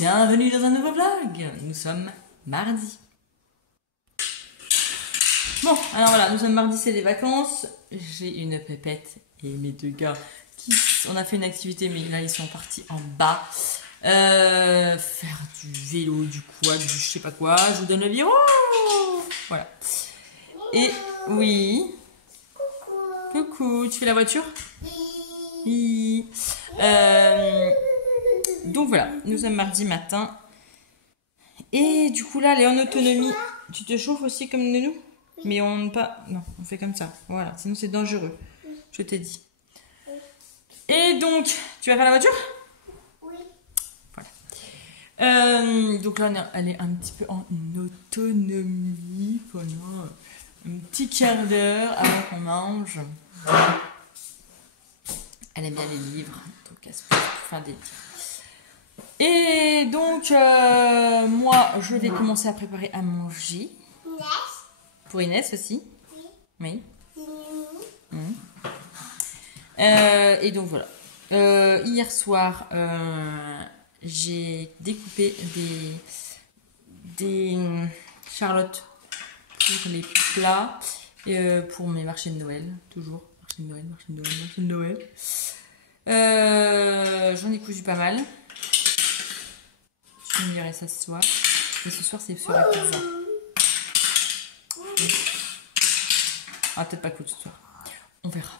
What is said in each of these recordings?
Bienvenue dans un nouveau vlog. Nous sommes mardi. Bon, alors voilà, nous sommes mardi, c'est les vacances. J'ai une pépette et mes deux gars on a fait une activité, mais là ils sont partis en bas. Faire du vélo, du quad, du je sais pas quoi. Je vous donne le vidéo. Voilà. Et oui. Coucou, tu fais la voiture? Oui. Donc voilà, nous sommes mardi matin. Et du coup là, elle est en autonomie. Tu te chauffes aussi comme nous? Mais on pas. Non, on fait comme ça. Voilà, sinon c'est dangereux. Je t'ai dit. Et donc, tu vas faire la voiture? Oui. Voilà. Donc là, elle est un petit peu en autonomie pendant un petit quart d'heure avant qu'on mange. Elle aime bien les livres, donc elle se pose pour faire des livres. Et donc, moi, je vais commencer à préparer à manger. Inès. Pour Inès aussi. Oui. Oui. Et donc voilà. Hier soir, j'ai découpé des charlottes pour les plats, pour mes marchés de Noël, toujours. Marché de Noël, marché de Noël, marché de Noël. J'en ai cousu pas mal. Je finirai ça ce soir. Et ce soir, c'est sur la pizza. Ah, peut-être pas cool ce soir. On verra.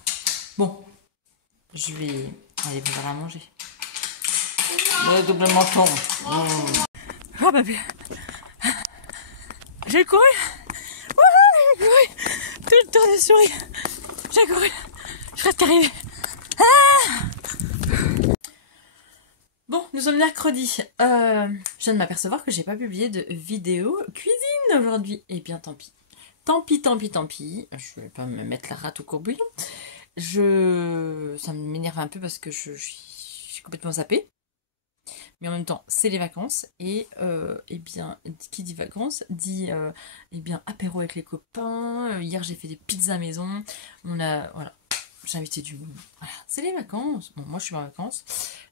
Bon, je vais aller préparer à manger. Le double menton. Oh bah bien. J'ai couru. Wouhou, j'ai couru. Tout le tour des souris. J'ai couru. Je reste arrivée. Bon, nous sommes mercredi. Je viens de m'apercevoir que j'ai pas publié de vidéo cuisine aujourd'hui. Eh bien, tant pis. Tant pis, tant pis, tant pis. Je vais pas me mettre la rate au courbouillon. Ça m'énerve un peu parce que je suis complètement zappée. Mais en même temps, c'est les vacances. Et eh bien, qui dit vacances dit eh bien, apéro avec les copains. Hier, j'ai fait des pizzas maison. Voilà. J'ai invité du monde. Voilà, c'est les vacances. Bon, moi, je suis en vacances.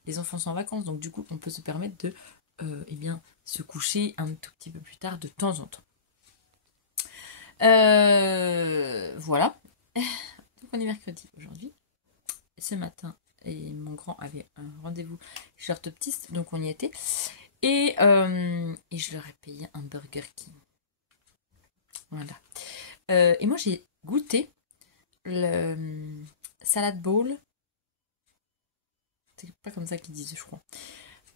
Les enfants sont en vacances. Donc, du coup, on peut se permettre de eh bien, se coucher un tout petit peu plus tard de temps en temps. Voilà. Donc, on est mercredi aujourd'hui. Ce matin, et mon grand avait un rendez-vous chez l'orthoptiste. Donc, on y était. Et je leur ai payé un Burger King. Voilà. Et moi, j'ai goûté le salad bowl. C'est pas comme ça qu'ils disent, je crois.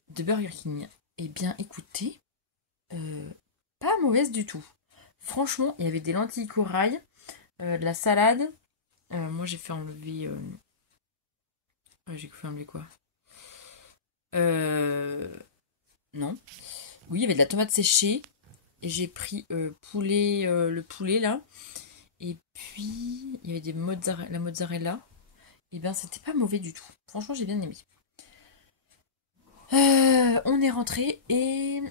De Burger King. Eh bien, écoutez, pas mauvaise du tout. Franchement, il y avait des lentilles corail, de la salade. Moi, j'ai fait enlever... j'ai fait enlever quoi? Non. Oui, il y avait de la tomate séchée. Et j'ai pris le poulet, là. Et puis, il y avait la mozzarella. Et bien, c'était pas mauvais du tout. Franchement, j'ai bien aimé. On est rentré et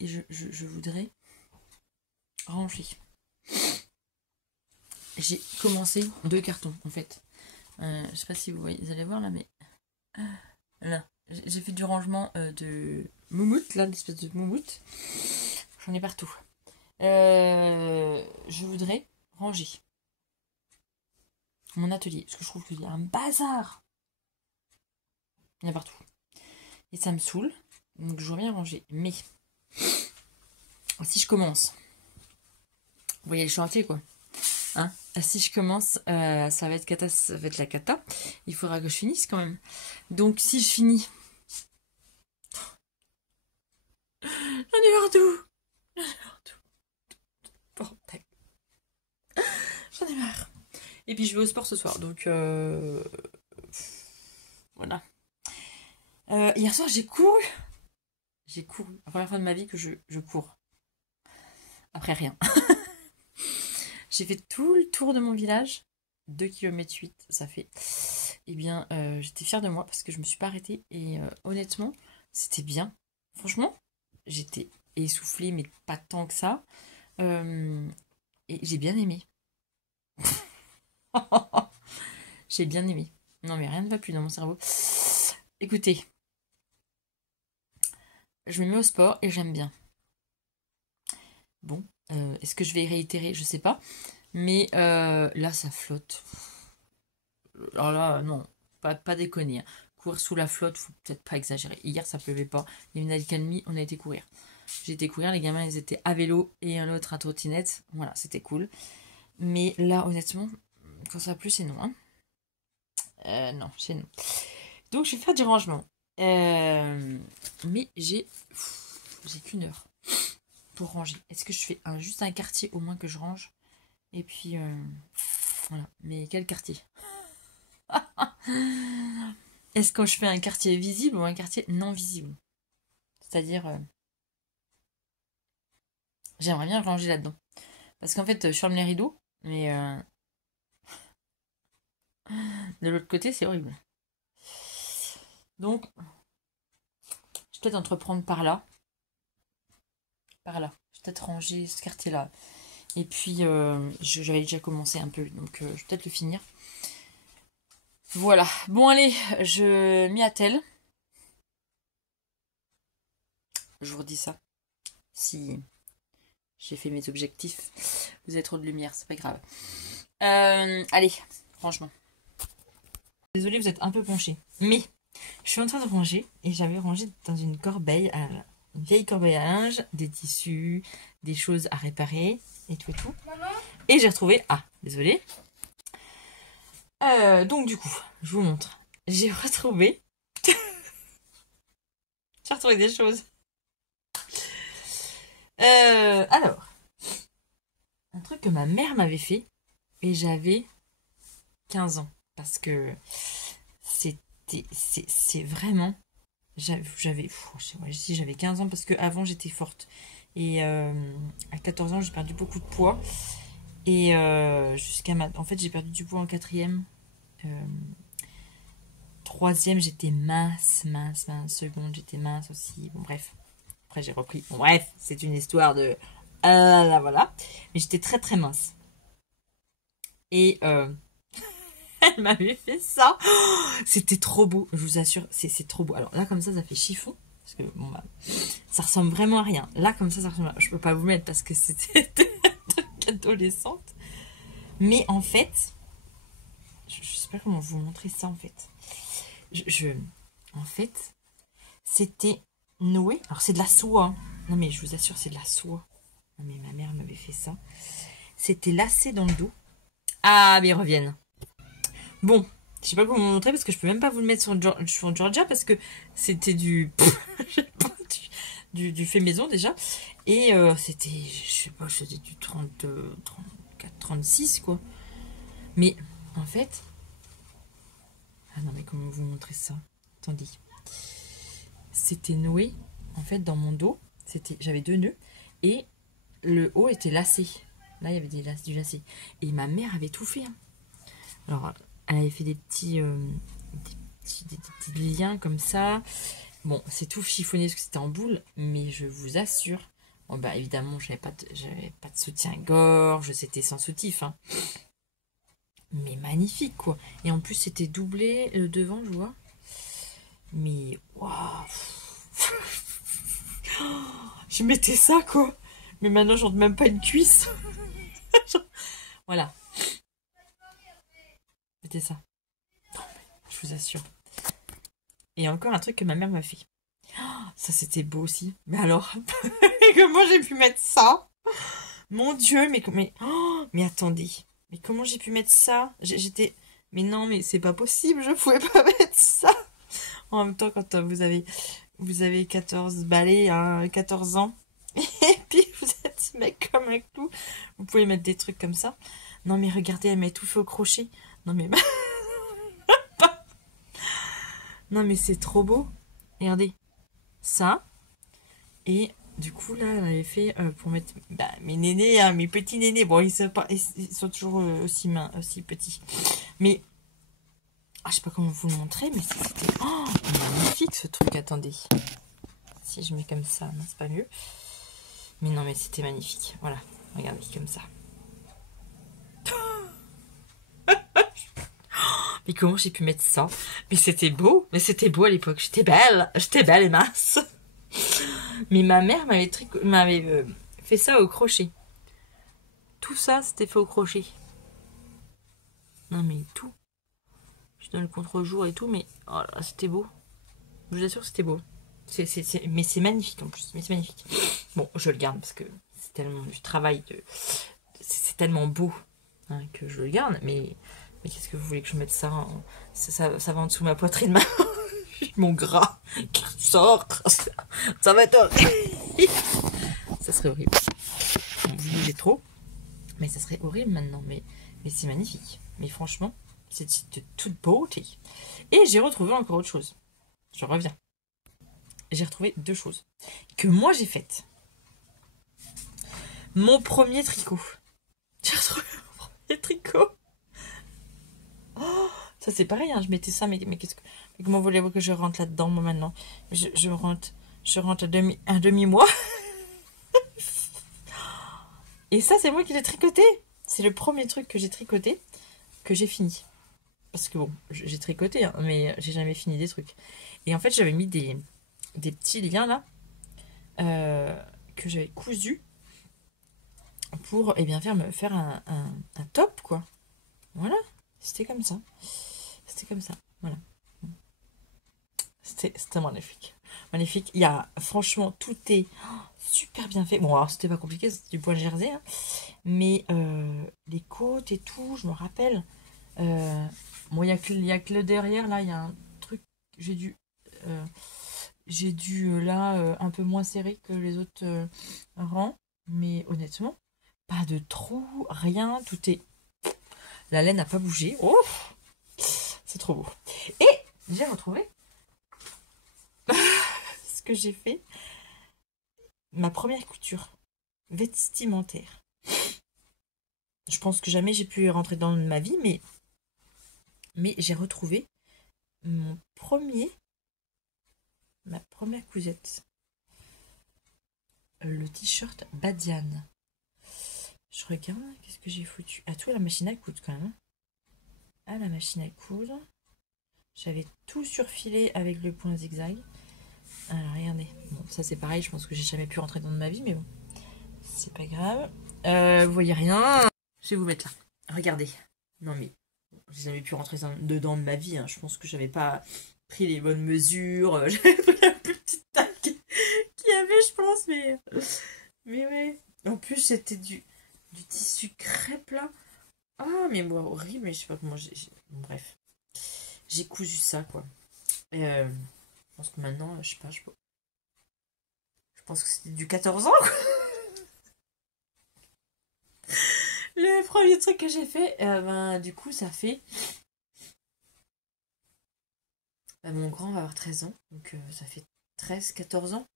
je voudrais ranger. J'ai commencé 2 cartons en fait. Je sais pas si vous allez voir là, mais là, j'ai fait du rangement de moumoute, là, l'espèce de moumoute. J'en ai partout. Je voudrais ranger mon atelier parce que je trouve qu'il y a un bazar. Il y en a partout. Et ça me saoule. Donc je veux bien ranger. Mais si je commence, vous voyez le chantier quoi. Hein, si je commence, ça va être la cata. Il faudra que je finisse quand même. Donc si je finis, j'en ai partout. Bordel. J'en ai marre. Et puis je vais au sport ce soir. Donc voilà. Hier soir j'ai couru. J'ai couru. La première fois de ma vie que je cours. Après rien. J'ai fait tout le tour de mon village. 2 km 8, ça fait. Eh bien, j'étais fière de moi parce que je me suis pas arrêtée. Et honnêtement, c'était bien. Franchement, j'étais essoufflée, mais pas tant que ça. Et j'ai bien aimé. J'ai bien aimé. Non, mais rien ne va plus dans mon cerveau. Écoutez, je me mets au sport et j'aime bien. Bon, est-ce que je vais réitérer? Je sais pas. Mais là, ça flotte. Alors là, non, pas déconner, hein. Courir sous la flotte, faut peut-être pas exagérer. Hier, ça pleuvait pas. Il y a une accalmie, on a été courir. J'ai été courir, les gamins, ils étaient à vélo et un autre à trottinette. Voilà, c'était cool. Mais là, honnêtement, quand ça pleut, c'est non. Hein. Non, c'est non. Donc, je vais faire du rangement. Mais j'ai qu'une heure pour ranger. Est-ce que je fais juste un quartier au moins que je range? Et puis, voilà. Mais quel quartier? Est-ce que je fais un quartier visible ou un quartier non visible? C'est-à-dire, j'aimerais bien ranger là-dedans. Parce qu'en fait, je ferme les rideaux, mais de l'autre côté, c'est horrible. Donc, je vais peut-être entreprendre par là. Par là. Je vais peut-être ranger ce quartier-là. Et puis, j'avais déjà commencé un peu, donc je vais peut-être le finir. Voilà. Bon, allez, je m'y attelle. Je vous redis ça. Si j'ai fait mes objectifs. Vous avez trop de lumière, c'est pas grave. Allez, franchement. Désolée, vous êtes un peu penché. Mais je suis en train de ranger et j'avais rangé dans une corbeille, une vieille corbeille à linge, des tissus, des choses à réparer et tout et tout. Maman? Et j'ai retrouvé... Ah, désolée. Donc du coup, je vous montre. J'ai retrouvé... j'ai retrouvé des choses. Alors, un truc que ma mère m'avait fait et j'avais 15 ans. Parce que c'est vraiment... J'avais... Si j'avais 15 ans parce qu'avant j'étais forte. Et à 14 ans j'ai perdu beaucoup de poids. Et jusqu'à maintenant... En fait j'ai perdu du poids en quatrième. Troisième j'étais mince. Seconde j'étais mince aussi. Bon bref. Après j'ai repris. Bon bref, c'est une histoire de... là voilà. Mais j'étais très très mince. Et... elle m'avait fait ça. Oh, c'était trop beau, je vous assure, c'est trop beau. Alors là, comme ça fait chiffon. Parce que bon, bah, ça ressemble vraiment à rien. Là, comme ça ressemble à... Je peux pas vous mettre parce que c'était un truc adolescente. Mais en fait, je sais pas comment vous montrer ça en fait. En fait, c'était noué. Alors c'est de la soie. Hein. Non mais je vous assure, c'est de la soie. Non mais ma mère m'avait fait ça. C'était lacé dans le dos. Ah, mais ils reviennent. Bon, je sais pas comment vous montrer parce que je peux même pas vous le mettre sur Georgia parce que c'était du du fait maison déjà. Et c'était, je sais pas, c'était du 30, 34, 36 quoi. Mais en fait... Ah non mais comment vous montrer ça? Attendez. C'était noué en fait dans mon dos. J'avais 2 nœuds et le haut était lacé. Là il y avait du lacé. Et ma mère avait tout fait. Hein. Alors elle avait fait des petits liens comme ça. Bon, c'est tout chiffonné parce que c'était en boule, mais je vous assure, bon, bah évidemment, j'avais pas de soutien-gorge, c'était sans soutif, hein. Mais magnifique, quoi. Et en plus, c'était doublé devant, je vois. Mais, waouh. Je mettais ça, quoi. Mais maintenant, j'en ai même pas une cuisse. Voilà. Mettez ça. Je vous assure. Et encore un truc que ma mère m'a fait. Ça, c'était beau aussi. Mais alors, comment j'ai pu mettre ça? Mon Dieu, mais attendez. Mais comment j'ai pu mettre ça? J'étais... Mais non, mais c'est pas possible, je pouvais pas mettre ça. En même temps, quand vous avez 14 balais, hein, 14 ans, et puis vous êtes mec comme un clou, vous pouvez mettre des trucs comme ça. Non, mais regardez, elle m'a tout fait au crochet. Non, mais... non, mais c'est trop beau. Regardez. Ça. Et du coup, là, elle avait fait pour mettre mes nénés, hein, mes petits nénés. Bon, ils sont toujours aussi petits. Mais, je sais pas comment vous le montrer, mais c'était magnifique ce truc. Attendez. Si je mets comme ça, non, c'est pas mieux. Mais non, mais c'était magnifique. Voilà, regardez, comme ça. Mais comment j'ai pu mettre ça? Mais c'était beau à l'époque. J'étais belle et mince. Mais ma mère m'avait fait ça au crochet. Tout ça, c'était fait au crochet. Non mais tout. Je donne le contre-jour et tout, mais oh là, c'était beau. Je vous assure, c'était beau. Mais c'est magnifique en plus. Mais c'est magnifique. Bon, je le garde parce que c'est tellement du travail. C'est tellement beau hein, que je le garde. Mais qu'est-ce que vous voulez que je mette ça ça va en dessous de ma poitrine. Mon gras qui sort. Ça va être horrible. Ça serait horrible. Bon, vous bougez trop. Mais ça serait horrible maintenant. Mais c'est magnifique. Mais franchement, c'est de toute beauté. Et j'ai retrouvé encore autre chose. Je reviens. J'ai retrouvé 2 choses que moi j'ai faites. Mon premier tricot. J'ai retrouvé mon premier tricot. Oh, ça c'est pareil, hein, je mettais ça, mais qu'est-ce que. Mais comment voulez-vous que je rentre là-dedans, moi maintenant? Je rentre un demi-mois. Et ça, c'est moi qui l'ai tricoté. C'est le premier truc que j'ai tricoté, que j'ai fini. Parce que bon, j'ai tricoté, hein, mais j'ai jamais fini des trucs. Et en fait, j'avais mis des petits liens là, que j'avais cousus pour eh bien, faire un top, quoi. Voilà, c'était comme ça. C'était comme ça, voilà. C'était magnifique. Magnifique. Il y a, franchement, tout est super bien fait. Bon, alors, c'était pas compliqué, c'était du point jersey. Hein. Mais les côtes et tout, je me rappelle. Bon, il y a que le derrière, là, il y a un truc. J'ai dû là, un peu moins serré que les autres rangs. Mais honnêtement, pas de trou, rien. Tout est... La laine n'a pas bougé. Oh, c'est trop beau. Et j'ai retrouvé ce que j'ai fait. Ma première couture vestimentaire. Je pense que jamais j'ai pu rentrer dans ma vie, mais j'ai retrouvé ma première cousette. Le t-shirt Badiane. Je regarde, qu'est-ce que j'ai foutu? Ah, tout à la machine à coudre quand même. À la machine à coudre. J'avais tout surfilé avec le point zigzag. Alors, regardez. Bon, ça c'est pareil, je pense que j'ai jamais pu rentrer dans ma vie, mais bon. C'est pas grave. Vous voyez rien. Je vais vous mettre là. Regardez. Non mais, j'ai jamais pu rentrer dedans de ma vie. Hein. Je pense que j'avais pas pris les bonnes mesures. J'avais pris la plus petite taille qu'il y avait, je pense. Mais ouais. En plus, c'était du tissu crêpe là. Ah, mais moi, horrible. Mais je sais pas comment bon, bref. J'ai cousu ça, quoi. Et je pense que maintenant, je sais pas. Je pense que c'était du 14 ans, quoi. Le premier truc que j'ai fait, ben, du coup, ça fait... mon grand va avoir 13 ans, donc ça fait 13-14 ans.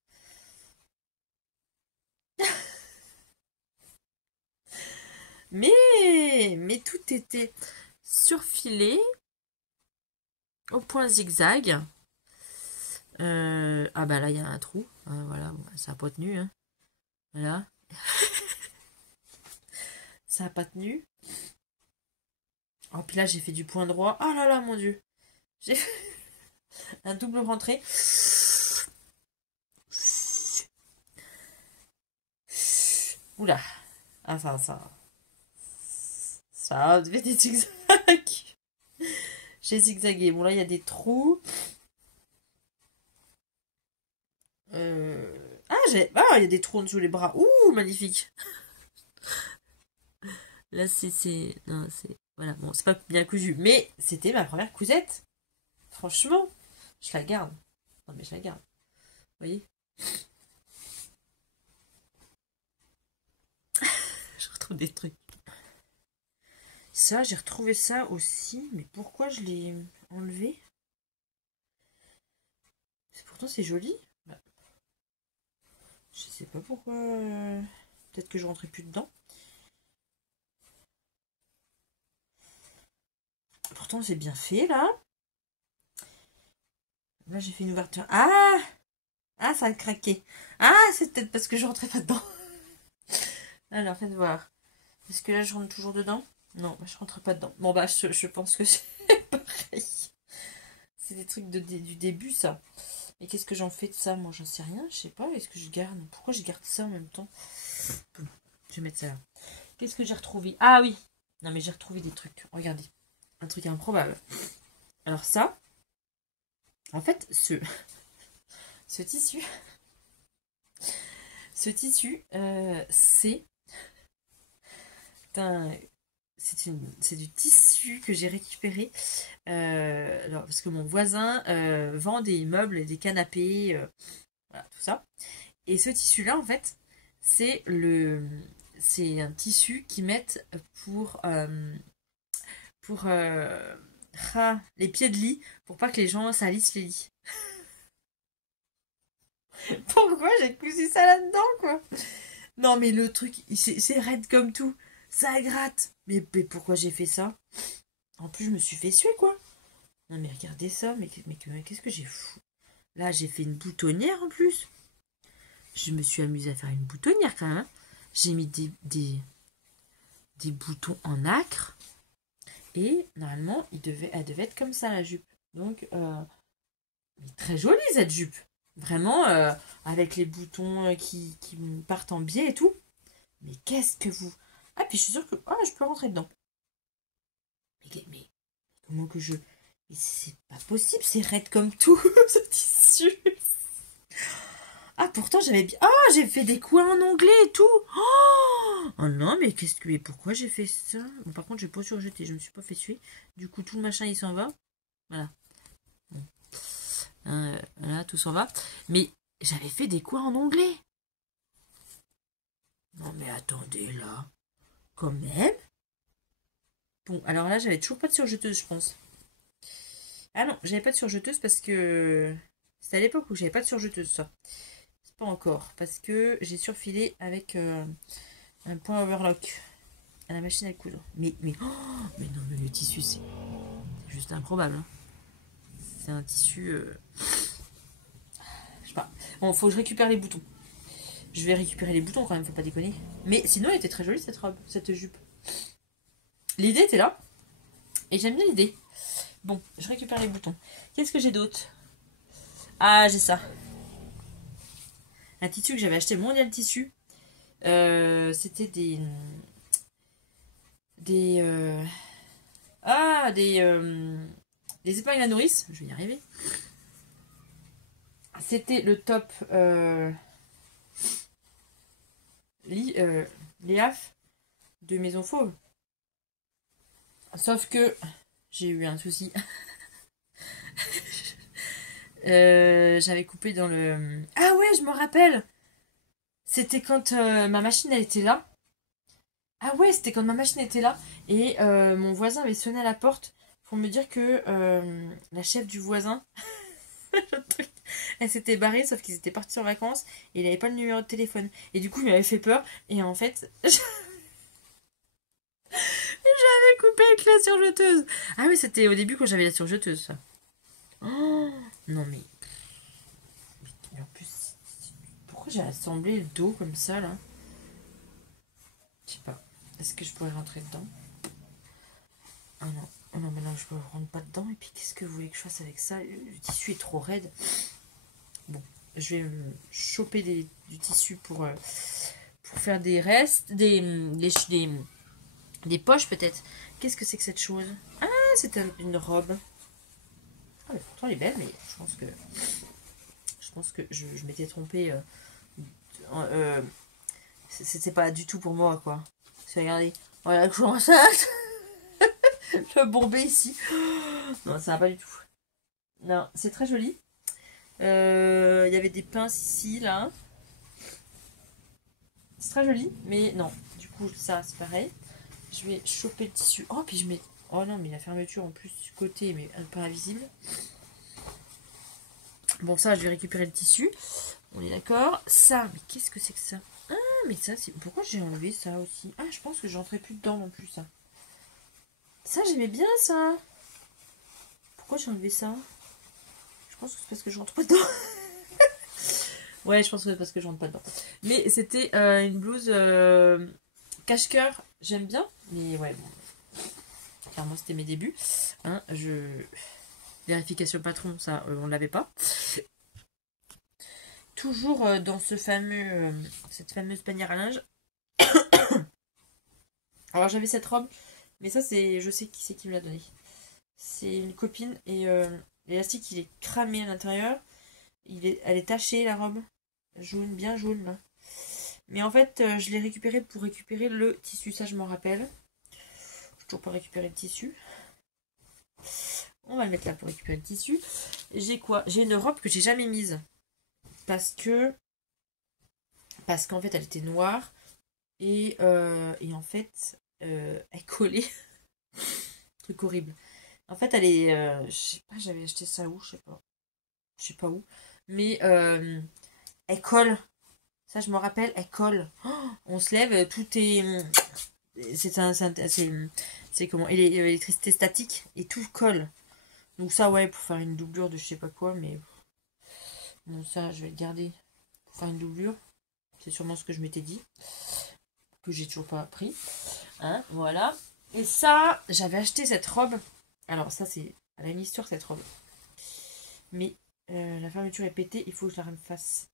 mais tout était surfilé au point zigzag. Ah bah là, il y a un trou. Voilà, bon, ça n'a pas tenu. Hein. Voilà. Ça n'a pas tenu. Oh, puis là, j'ai fait du point droit. Oh là là, mon Dieu. J'ai fait un double rentré. Oula. Ah, ça a fait des zigzags. J'ai zigzagué. Bon, là, il y a des trous. Ah, il y a des trous en dessous les bras. Ouh, magnifique. Là, non, c'est... Voilà, bon, c'est pas bien cousu. Mais c'était ma première cousette. Franchement, je la garde. Non, mais je la garde. Vous voyez? Je retrouve des trucs. Ça, j'ai retrouvé ça aussi. Mais pourquoi je l'ai enlevé? Pourtant, c'est joli. Bah, je sais pas pourquoi. Peut-être que je rentrais plus dedans. Pourtant, c'est bien fait, là. Là, j'ai fait une ouverture. Ah! Ah, ça a craqué. Ah, c'est peut-être parce que je rentrais pas dedans. Alors, faites voir. Est-ce que là, je rentre toujours dedans? Non, je rentre pas dedans. Bon, bah, je pense que c'est pareil. C'est des trucs du début, ça. Et qu'est-ce que j'en fais de ça? Moi, j'en sais rien. Je sais pas. Est-ce que je garde? Pourquoi je garde ça en même temps? Je vais mettre ça là. Qu'est-ce que j'ai retrouvé? Ah oui. Non, mais j'ai retrouvé des trucs. Regardez. Un truc improbable. Alors ça, en fait, ce tissu, c'est du tissu que j'ai récupéré alors, parce que mon voisin vend des meubles et des canapés, voilà, tout ça. Et ce tissu-là, en fait, c'est un tissu qu'ils mettent pour les pieds de lit, pour pas que les gens salissent les lits. Pourquoi j'ai cousu ça là-dedans, quoi? Non, mais le truc, c'est raide comme tout. Ça gratte. Mais pourquoi j'ai fait ça? En plus, je me suis fait suer, quoi. Non, mais regardez ça. Mais qu'est-ce que j'ai fou? Là, j'ai fait une boutonnière, en plus. Je me suis amusée à faire une boutonnière, quand même. J'ai mis des boutons en nacre. Et, normalement, elle devait être comme ça, la jupe. Donc, très jolie, cette jupe. Vraiment, avec les boutons qui partent en biais et tout. Mais qu'est-ce que vous... Ah, puis je suis sûre que... Ah, je peux rentrer dedans. Mais comment que je... Mais c'est pas possible, c'est raide comme tout, ce tissu. Ah, pourtant, j'avais bien... Ah, j'ai fait des coins en onglet et tout. Oh non, mais qu'est-ce que... Mais pourquoi j'ai fait ça? Bon, par contre, j'ai pas surjeté, je me suis pas fait suer. Du coup, tout le machin, il s'en va. Voilà. Bon. Voilà, tout s'en va. Mais j'avais fait des coins en onglet. Non, mais attendez, là. Quand même. Bon, alors là, j'avais toujours pas de surjeteuse, je pense. Ah non, j'avais pas de surjeteuse parce que... C'était à l'époque où j'avais pas de surjeteuse, ça. C'est pas encore. Parce que j'ai surfilé avec un point overlock à la machine à coudre. Mais non, mais le tissu, c'est juste improbable. Hein. C'est un tissu... Je sais pas. Bon, faut que je récupère les boutons. Je vais récupérer les boutons quand même, faut pas déconner. Mais sinon, elle était très jolie, cette robe, cette jupe. L'idée était là. Et j'aime bien l'idée. Bon, je récupère les boutons. Qu'est-ce que j'ai d'autre? Ah, j'ai ça. Un tissu que j'avais acheté, Mondial Tissu. C'était des épingles à nourrice. Je vais y arriver. C'était le top Léaf de Maison Fauve. Sauf que j'ai eu un souci. J'avais coupé dans le... Ah ouais, je me rappelle. C'était quand ma machine elle était là. Ah ouais, c'était quand ma machine était là. Et mon voisin avait sonné à la porte pour me dire que la chef du voisin, elle s'était barrée, sauf qu'ils étaient partis en vacances et il n'avait pas le numéro de téléphone. Et du coup, il m'avait fait peur. Et en fait, j'avais coupé avec la surjeteuse. Ah oui, c'était au début quand j'avais la surjeteuse, ça. Oh, non mais... En plus, pourquoi j'ai assemblé le dos comme ça, là? Je sais pas. Est-ce que je pourrais rentrer dedans? Ah non. Oh non, mais là, je ne rentre pas dedans. Et puis, qu'est-ce que vous voulez que je fasse avec ça? Le tissu est trop raide. Bon, je vais choper du tissu pour faire des restes, des poches peut-être. Qu'est-ce que c'est que cette chose? Ah, c'est une robe. Ah, mais pourtant, elle est belle, mais je pense que je m'étais trompée. C'est pas du tout pour moi, quoi. Regardez. Voilà, que je enceinte. Le bourber ici. Non, ça va pas du tout. Non, c'est très joli. Il y avait des pinces ici, là. C'est très joli, mais non. Du coup, ça, c'est pareil. Je vais choper le tissu. Oh, puis je mets... Oh non, mais la fermeture en plus du côté, mais un peu invisible. Bon, ça, je vais récupérer le tissu. On est d'accord. Ça, mais qu'est-ce que c'est que ça? Ah, mais ça, c'est... Pourquoi j'ai enlevé ça aussi? Ah, je pense que j'entrais plus dedans non plus, ça. Ça, j'aimais bien, ça. Pourquoi j'ai enlevé ça? Je pense que c'est parce que je rentre pas dedans. Ouais, je pense que c'est parce que je rentre pas dedans. Mais c'était une blouse cache-cœur. J'aime bien. Mais ouais, bon. car moi c'était mes débuts. Hein, vérification patron, ça on l'avait pas. Toujours dans ce fameux, cette fameuse panière à linge. Alors j'avais cette robe, mais ça c'est, je sais qui c'est qui me l'a donnée. C'est une copine et l'élastique il est cramé à l'intérieur. Elle est tachée la robe, jaune, bien jaune là. Mais en fait je l'ai récupérée pour récupérer le tissu, ça je m'en rappelle. J'ai toujours pas récupéré le tissu. On va le mettre là pour récupérer le tissu. J'ai quoi? J'ai une robe que j'ai jamais mise. Parce qu'en fait elle était noire. Et en fait elle collait. Truc horrible. En fait elle est. Je sais pas, j'avais acheté ça où, je sais pas. Je sais pas où. Mais elle colle. Ça je me rappelle, elle colle. Oh, on se lève, tout est. C'est comment? L'électricité statique et tout colle. Donc ça ouais, pour faire une doublure de je sais pas quoi, mais bon ça je vais le garder pour faire une doublure. C'est sûrement ce que je m'étais dit, que j'ai toujours pas pris. Hein, voilà. Et ça, j'avais acheté cette robe. Alors ça c'est, elle a une histoire cette robe. Mais la fermeture est pétée, il faut que je la refasse.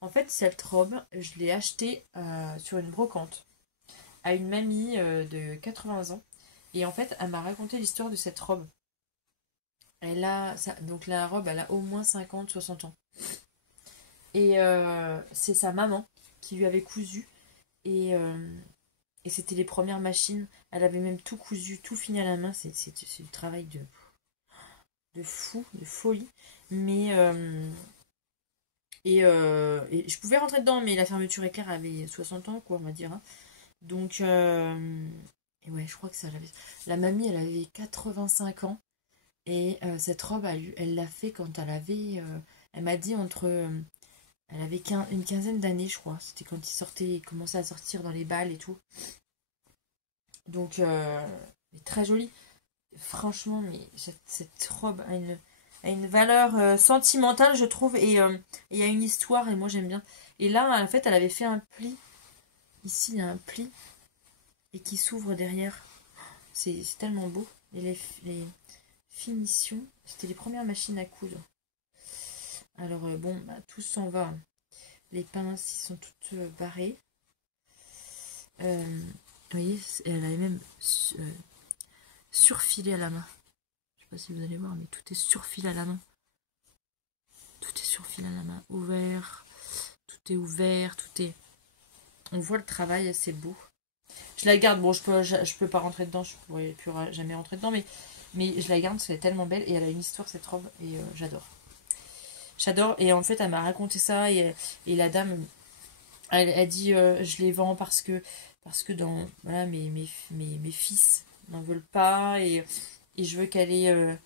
En fait cette robe, je l'ai achetée sur une brocante à une mamie de 80 ans. Et en fait, elle m'a raconté l'histoire de cette robe. Donc la robe, elle a au moins 50-60 ans. Et c'est sa maman qui lui avait cousu. Et c'était les premières machines. Elle avait même tout cousu, tout fini à la main. C'est du travail de fou, de folie. Mais et je pouvais rentrer dedans, mais la fermeture éclair avait 60 ans, quoi, on va dire. Hein. Donc et ouais, je crois que ça j'avais. La mamie, elle avait 85 ans. Et cette robe, elle l'a fait quand elle avait. Elle m'a dit elle avait une quinzaine d'années, je crois. C'était quand il commençait à sortir dans les balles et tout. Donc, très jolie. Franchement, mais cette robe a une valeur sentimentale, je trouve. Et il y a une histoire, et moi j'aime bien. Et là, en fait, elle avait fait un pli. Ici, il y a un pli. Et qui s'ouvre derrière. C'est tellement beau. Et les finitions, c'était les premières machines à coudre. Alors, bon, bah, tout s'en va. Les pinces, ils sont toutes barrées. Vous voyez, elle avait même surfilé à la main. Je sais pas si vous allez voir, mais tout est surfilé à la main. Tout est surfilé à la main. Ouvert. Tout est ouvert. Tout est... On voit le travail, c'est beau. Je la garde. Bon, je peux pas rentrer dedans. Je pourrais plus jamais rentrer dedans. Mais je la garde parce qu'elle est tellement belle. Et elle a une histoire, cette robe. Et j'adore. J'adore. Et en fait, elle m'a raconté ça. Et la dame, elle dit je les vends parce que dans voilà mes fils n'en veulent pas. Et je veux qu'elle ait...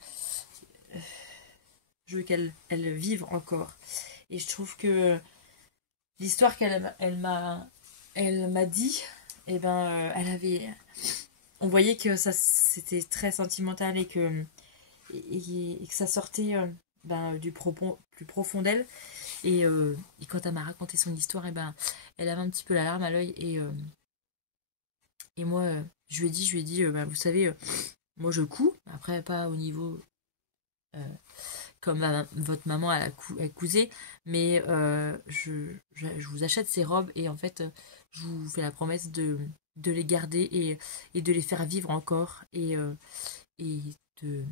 je veux qu'elle vive encore. Et je trouve que l'histoire qu'elle m'a dit, et ben elle avait, on voyait que ça c'était très sentimental et que ça sortait du plus profond d'elle. Et quand elle m'a raconté son histoire, et ben elle avait un petit peu la larme à l'œil. Et moi je lui ai dit vous savez, moi je couds, après pas au niveau comme votre maman elle cousait, mais je vous achète ces robes et en fait je vous fais la promesse de les garder et de les faire vivre encore et de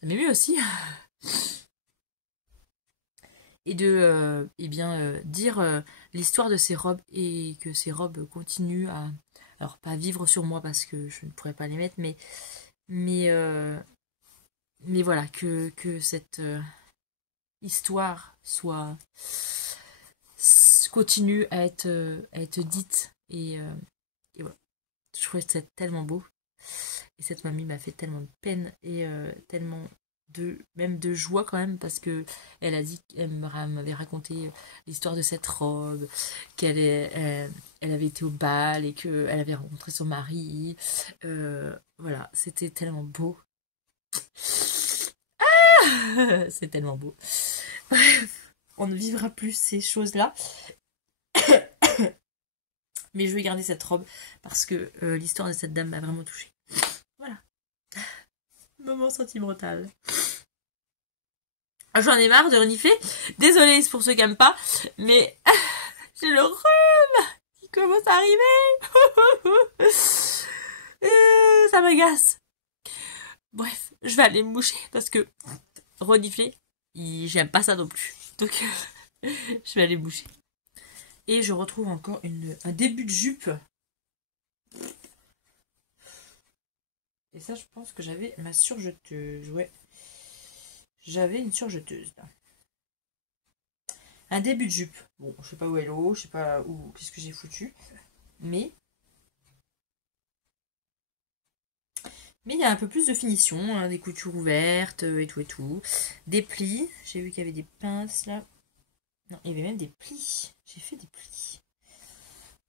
ça m'émeut aussi et de dire l'histoire de ces robes et que ces robes continuent à alors pas vivre sur moi parce que je ne pourrais pas les mettre mais voilà, que cette histoire continue à être dite. Et voilà. Je trouvais ça tellement beau. Et cette mamie m'a fait tellement de peine et tellement même de joie quand même parce que elle a dit qu'elle m'avait raconté l'histoire de cette robe, elle avait été au bal et qu'elle avait rencontré son mari. Voilà, c'était tellement beau. C'est tellement beau. Bref, on ne vivra plus ces choses-là. Mais je vais garder cette robe parce que l'histoire de cette dame m'a vraiment touchée. Voilà. Moment sentimental. J'en ai marre de renifler. Désolée pour ceux qui n'aiment pas, mais j'ai le rhume qui commence à arriver. Ça m'agace. Bref, je vais aller me moucher parce que renifler, j'aime pas ça non plus. Donc, je vais aller me moucher. Et je retrouve encore un début de jupe. Et ça, je pense que j'avais ma surjeteuse. Ouais. J'avais une surjeteuse là. Un début de jupe. Bon, je sais pas où est l'eau, je sais pas où, qu'est-ce que j'ai foutu. Mais il y a un peu plus de finition, hein, des coutures ouvertes et tout et tout. Des plis. J'ai vu qu'il y avait des pinces là. Non, il y avait même des plis. J'ai fait des plis.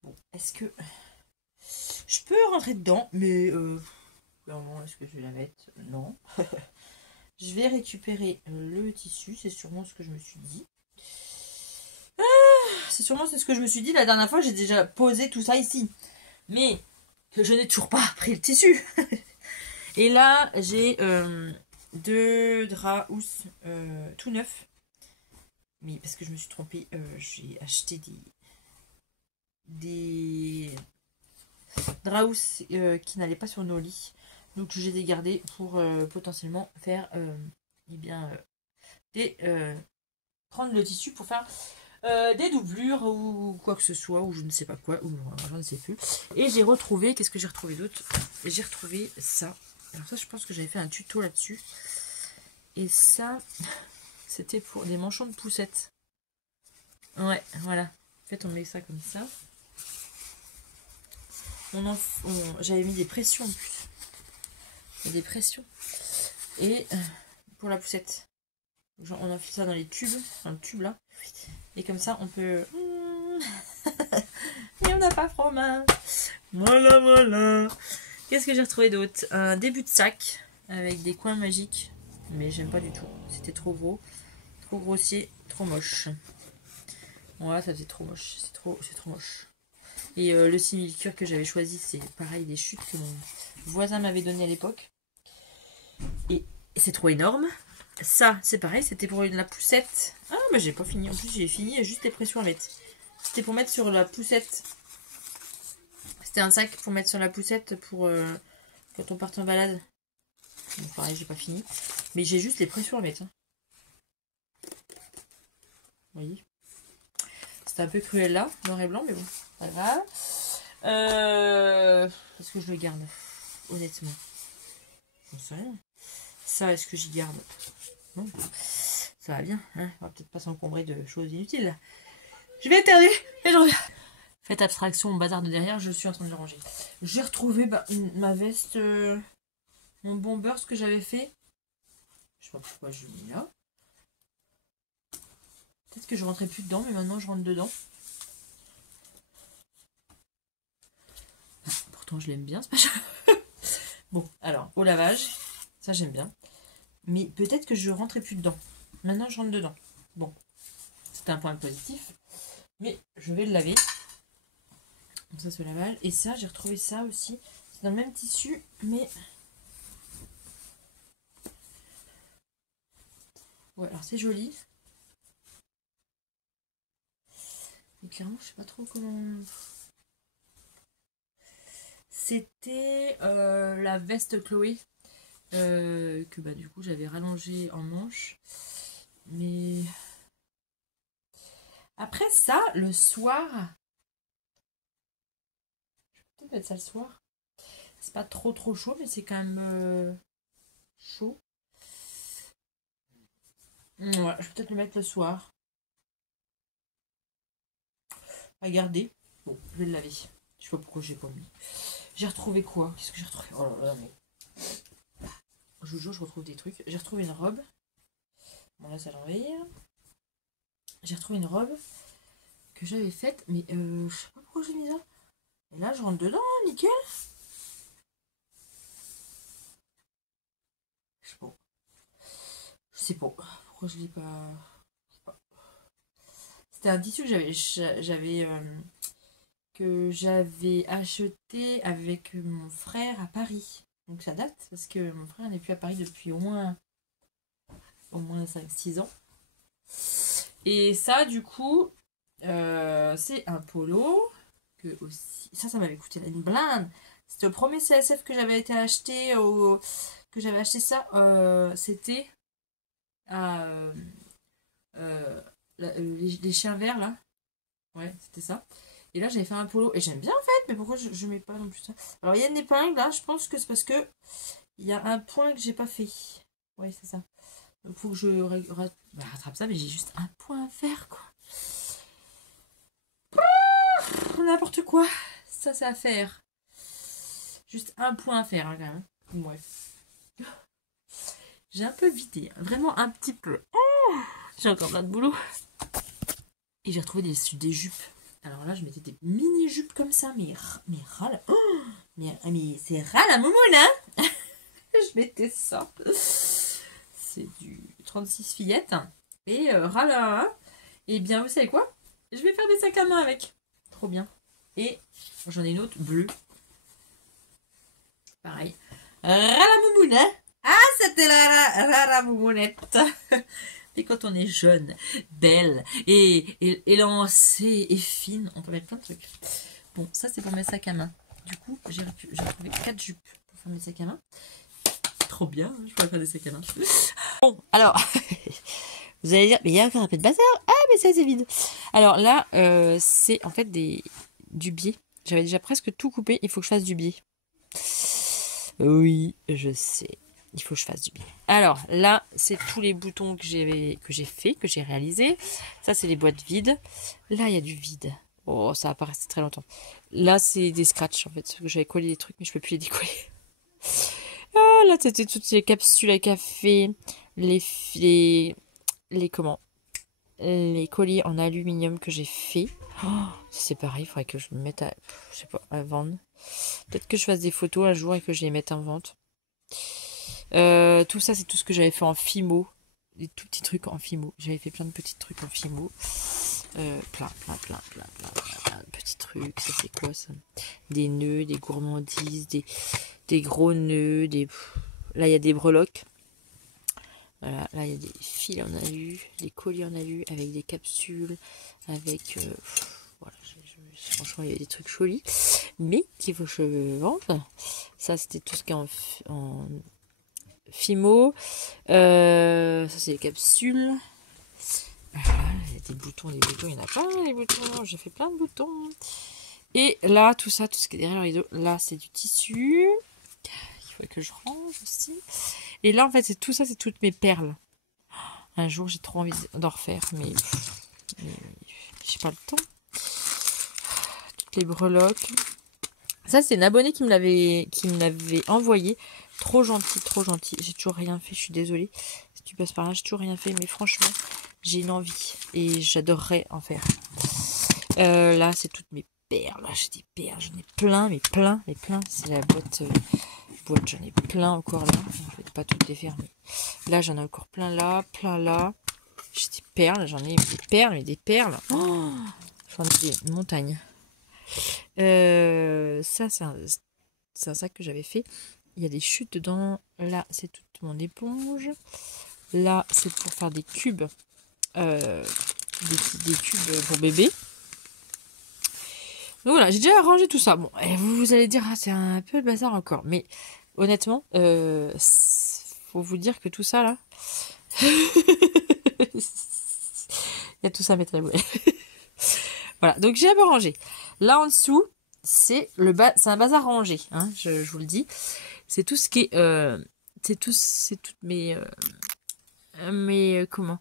Bon, est-ce que je peux rentrer dedans? Mais clairement, est-ce que je vais la mettre? Non. Je vais récupérer le tissu, c'est sûrement ce que je me suis dit. C'est ce que je me suis dit la dernière fois, j'ai déjà posé tout ça ici. Mais que je n'ai toujours pas pris le tissu. Et là, j'ai 2 draps housses tout neufs. Mais parce que je me suis trompée, j'ai acheté des draps housses qui n'allaient pas sur nos lits. Donc je les ai gardés pour potentiellement faire prendre le tissu pour faire des doublures ou quoi que ce soit, ou je ne sais pas quoi, ou je ne sais plus. Et j'ai retrouvé, qu'est-ce que j'ai retrouvé d'autre? J'ai retrouvé ça. Alors ça, je pense que j'avais fait un tuto là-dessus. Et ça, c'était pour des manchons de poussette. Ouais, voilà. En fait, on met ça comme ça. J'avais mis des pressions en plus. Des pressions. Et pour la poussette. Genre, on a fait ça dans les tubes, dans le tube là. Et comme ça, on peut... Et on n'a pas trop mal. Voilà, voilà. Qu'est-ce que j'ai retrouvé d'autre? Un début de sac avec des coins magiques. Mais j'aime pas du tout. C'était trop gros, trop grossier, trop moche. Voilà, ça faisait trop moche. C'est trop moche. Et le simili-cuir que j'avais choisi, c'est pareil, des chutes que mon voisin m'avait donné à l'époque. Et c'est trop énorme. Ça, c'est pareil, c'était pour la poussette. Ah, mais j'ai pas fini. En plus, j'ai fini, il y a juste les pressions à mettre. C'était pour mettre sur la poussette. C'était un sac pour mettre sur la poussette pour quand on part en balade. Bon, pareil, j'ai pas fini. Mais j'ai juste les pressions à mettre. Hein. Vous voyez. C'était un peu cruel là, noir et blanc, mais bon, pas grave. Est-ce que je le garde? Honnêtement. J'en sais rien. Ça, est-ce que j'y garde? Non. Ça va bien, hein, on va peut-être pas s'encombrer de choses inutiles. Je vais éternuer et je reviens. Faites abstraction au bazar de derrière, je suis en train de le ranger. J'ai retrouvé ma veste, mon bomber, ce que j'avais fait. Je sais pas pourquoi je l'ai mis là. Peut-être que je rentrais plus dedans, mais maintenant je rentre dedans. Pourtant je l'aime bien, c'est pas cher. Bon, alors, au lavage, ça j'aime bien. Mais peut-être que je rentrais plus dedans. Maintenant je rentre dedans. Bon, c'est un point positif. Mais je vais le laver. Donc ça se lavage. Et ça, j'ai retrouvé ça aussi. C'est dans le même tissu, mais... Ouais, alors c'est joli. Mais clairement, je sais pas trop comment... C'était la veste Chloé. Que bah du coup, j'avais rallongée en manche. Mais... Après ça, le soir... Je vais peut-être mettre ça le soir. C'est pas trop chaud, mais c'est quand même chaud. Ouais, je vais peut-être le mettre le soir. À garder. Bon, je vais le laver. Je sais pas pourquoi j'ai pas mis. J'ai retrouvé quoi? Qu'est-ce que j'ai retrouvé? Oh là là, mais... Je vous jure, je retrouve des trucs. J'ai retrouvé une robe. Bon, là, ça l'envahir. J'ai retrouvé une robe que j'avais faite, mais je sais pas pourquoi j'ai mis ça. Et là, je rentre dedans, nickel. Je sais pas. Je sais pas. Pourquoi je l'ai pas... C'était un tissu que que j'avais acheté avec mon frère à Paris. Donc ça date parce que mon frère n'est plus à Paris depuis au moins 5-6 ans. Et ça, du coup, c'est un polo que aussi. Ça m'avait coûté une blinde. C'était le premier CSF que j'avais été acheté que j'avais acheté ça. C'était à les chiens verts là. Ouais, c'était ça. Et là, j'avais fait un polo. Et j'aime bien en fait, mais pourquoi je mets pas non plus ça? Alors, il y a une épingle là, je pense que c'est parce que il y a un point que j'ai pas fait. Ouais, c'est ça. Donc, faut que je rattrape ça, mais j'ai juste un point à faire quoi. N'importe quoi. Ça, c'est à faire. Juste un point à faire hein, quand même. Ouais. J'ai un peu vidé. Hein. Vraiment un petit peu. Oh, j'ai encore plein de boulot. Et j'ai retrouvé des jupes. Alors là, je mettais des mini-jupes comme ça, mais ras oh, mais c'est ras la moumoune, hein. Je mettais ça. C'est du 36 fillettes. Et ras la... Hein. Et bien, vous savez quoi? Je vais faire des sacs à main avec. Trop bien. Et j'en ai une autre bleue. Pareil. Ras la moumoune, hein. Ah, c'était la moumounette. Et quand on est jeune, belle, et élancée et fine, on peut mettre plein de trucs. Bon, ça c'est pour mes sacs à main. Du coup, j'ai trouvé 4 jupes pour faire mes sacs à main. Trop bien, je pourrais faire des sacs à main. Bon, alors, vous allez dire, mais il y a encore un peu de bazar. Ah, mais ça c'est vide. Alors là, c'est en fait du biais. J'avais déjà presque tout coupé, il faut que je fasse du biais. Oui, je sais. Il faut que je fasse du biais. Alors là, c'est tous les boutons que j'ai fait, que j'ai réalisé. Ça, c'est les boîtes vides. Là, il y a du vide. Oh, ça va pas rester très longtemps. Là, c'est des scratchs en fait. Parce que j'avais collé des trucs, mais je peux plus les décoller. Ah, là, c'était toutes les capsules à café, les comment, les colliers en aluminium que j'ai fait. Oh, c'est pareil, il faudrait que je me mette à, je sais pas, à vendre. Peut-être que je fasse des photos un jour et que je les mette en vente. Tout ça, c'est tout ce que j'avais fait en Fimo. Des tout petits trucs en Fimo. J'avais fait plein de petits trucs en Fimo. Plein de petits trucs. Ça, c'est quoi ça? Des nœuds, des gourmandises, des gros nœuds. Là, il y a des breloques. Voilà, là, il y a des fils en alu, des colliers en alu avec des capsules, avec... voilà, franchement, il y a des trucs jolis. Mais qu'il faut que je vende. Ça, c'était tout ce qui est en Fimo. Ça, c'est les capsules. Voilà, il y a des boutons, il y en a plein, des boutons. J'ai fait plein de boutons. Et là, tout ça, tout ce qui est derrière le rideau, là, c'est du tissu. Il faut que je range aussi. Et là, en fait, c'est tout ça, c'est toutes mes perles. Un jour, j'ai trop envie d'en refaire, mais j'ai pas le temps. Toutes les breloques. Ça, c'est une abonnée qui me l'avait envoyé. Trop gentil, trop gentil. J'ai toujours rien fait, je suis désolée. Si tu passes par là, j'ai toujours rien fait, mais franchement, j'ai une envie. Et j'adorerais en faire. Là, c'est toutes mes perles. J'ai des perles, j'en ai plein, mais plein. C'est la boîte, j'en ai plein encore là. Je vais pas toutes les faire, mais là, j'en ai encore plein là. J'ai des perles, j'en ai des perles, mais des perles. Oh, j'en ai des montagnes. Ça, c'est un sac que j'avais fait. Il y a des chutes dedans. Là, c'est toute mon éponge. Là, c'est pour faire des cubes. Des cubes pour bébé. Donc voilà, j'ai déjà rangé tout ça. Bon, et vous allez dire, ah, c'est un peu le bazar encore. Mais honnêtement, faut vous dire que tout ça, là... Il y a tout ça à mettre à la Voilà, donc j'ai un peu rangé. Là en dessous, c'est un bazar rangé, hein, je vous le dis. C'est tout ce qui est, c'est toutes mes comment,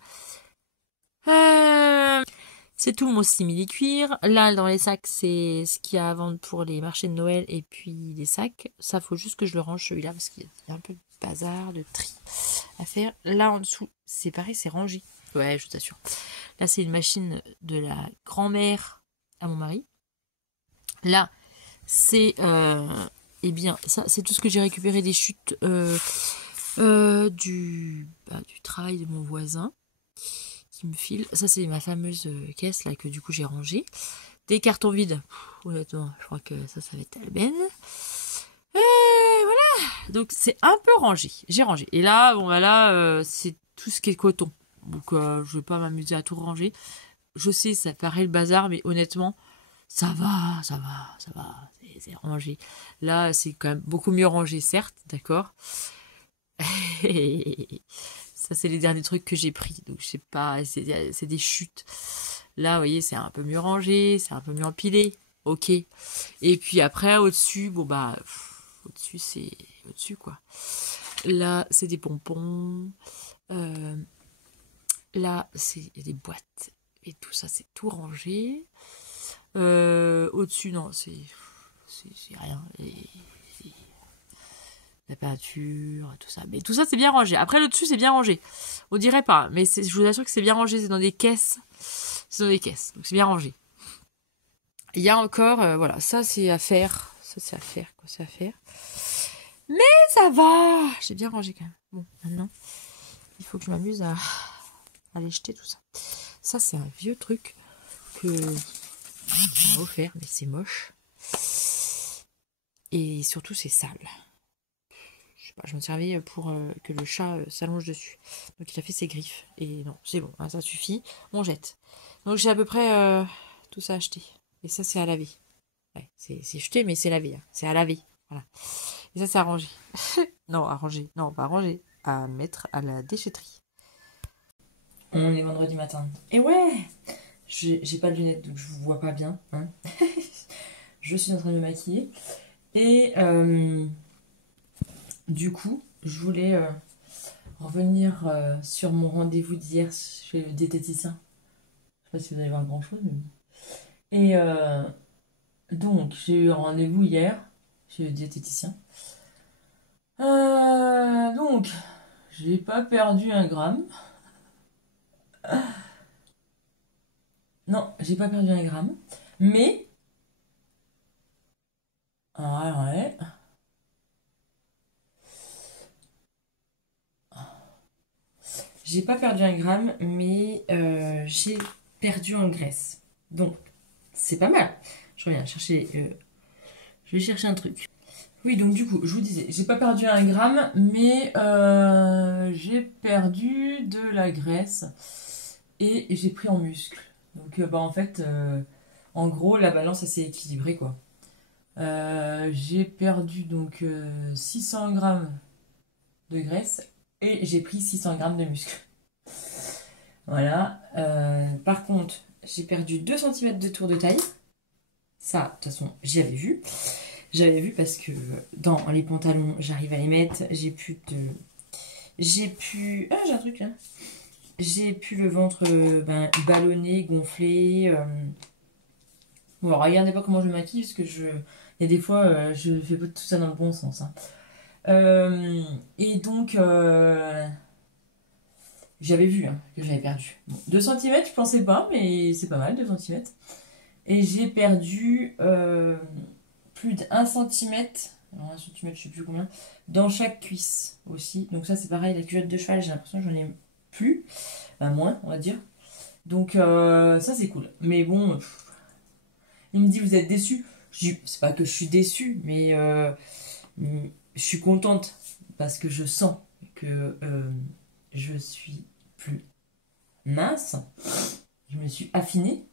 c'est tout mon simili-cuir. Là dans les sacs, c'est ce qu'il y a à vendre pour les marchés de Noël et puis les sacs. Ça, faut juste que je le range celui-là parce qu'il y a un peu de bazar, de tri à faire. Là en dessous, c'est pareil, c'est rangé. Ouais, je t'assure. Là, c'est une machine de la grand-mère à mon mari. Là, c'est eh bien, ça, c'est tout ce que j'ai récupéré des chutes du travail de mon voisin qui me file. Ça, c'est ma fameuse caisse là que du coup j'ai rangée. Des cartons vides. Honnêtement, je crois que ça va être à la benne. Voilà. Donc, c'est un peu rangé. J'ai rangé. Et là, bon, bah là, c'est tout ce qui est coton. Donc, je vais pas m'amuser à tout ranger. Je sais, ça paraît le bazar, mais honnêtement, ça va. C'est rangé. Là, c'est quand même beaucoup mieux rangé, certes, d'accord. Ça, c'est les derniers trucs que j'ai pris. Donc, je sais pas, c'est des chutes. Là, vous voyez, c'est un peu mieux rangé, c'est un peu mieux empilé. Ok. Et puis après, au-dessus, bon, bah, au-dessus, c'est au-dessus, quoi. Là, c'est des pompons. Là, c'est des boîtes. Et tout ça, c'est tout rangé. Au-dessus, non, c'est rien. La peinture, tout ça. Mais tout ça, c'est bien rangé. Après, le dessus, c'est bien rangé. On dirait pas, mais je vous assure que c'est bien rangé. C'est dans des caisses. C'est dans des caisses. Donc, c'est bien rangé. Il y a encore, voilà, ça, c'est à faire. Ça, c'est à faire, quoi, c'est à faire. Mais ça va. J'ai bien rangé, quand même. Bon, maintenant, il faut que je m'amuse à aller jeter tout ça. Ça, c'est un vieux truc que on m'a offert, mais c'est moche. Et surtout, c'est sale. Je sais pas, je m'en servais pour que le chat s'allonge dessus. Donc, il a fait ses griffes. Et non, c'est bon, hein, ça suffit. On jette. Donc, j'ai à peu près tout ça acheté. Et ça, c'est à laver. Ouais, c'est jeté, mais c'est lavé. Hein. C'est à laver. Voilà. Et ça, c'est à ranger. Non, à ranger. Non, pas à ranger. À mettre à la déchetterie. On est vendredi matin. Et ouais, j'ai pas de lunettes, donc je vous vois pas bien. Hein. Je suis en train de me maquiller. Et du coup, je voulais revenir sur mon rendez-vous d'hier chez le diététicien. Je sais pas si vous allez voir grand chose. Mais... Et donc, j'ai eu un rendez-vous hier chez le diététicien. Donc, j'ai pas perdu un gramme. Non, j'ai pas perdu un gramme. Mais. Ah ouais. J'ai pas perdu un gramme, mais j'ai perdu en graisse. Donc, c'est pas mal. Je reviens chercher. Je vais chercher un truc. Oui, donc du coup, je vous disais, j'ai pas perdu un gramme, mais j'ai perdu de la graisse et j'ai pris en muscle. Donc, bah en fait, en gros, la balance elle s'est équilibrée quoi. J'ai perdu donc 600 grammes de graisse et j'ai pris 600 grammes de muscle. Voilà. Par contre, j'ai perdu 2 cm de tour de taille. Ça, de toute façon, j'avais vu. J'avais vu parce que dans les pantalons, j'arrive à les mettre. J'ai pu de... J'ai pu... Ah, j'ai un truc là. J'ai pu le ventre ballonné, gonflé. Bon, alors, regardez pas comment je me maquille parce que je... Il y a des fois, je fais pas tout ça dans le bon sens. Hein. Et donc, j'avais vu hein, que j'avais perdu. Bon, 2 cm, je pensais pas, mais c'est pas mal, 2 cm. Et j'ai perdu plus d'1 cm, alors 1 cm, je sais plus combien, dans chaque cuisse aussi. Donc ça, c'est pareil, la culotte de cheval, j'ai l'impression que j'en ai plus, moins, on va dire. Donc ça, c'est cool. Mais bon, il me dit, vous êtes déçu. Je dis, c'est pas que je suis déçue, mais je suis contente parce que je sens que je suis plus mince. Je me suis affinée.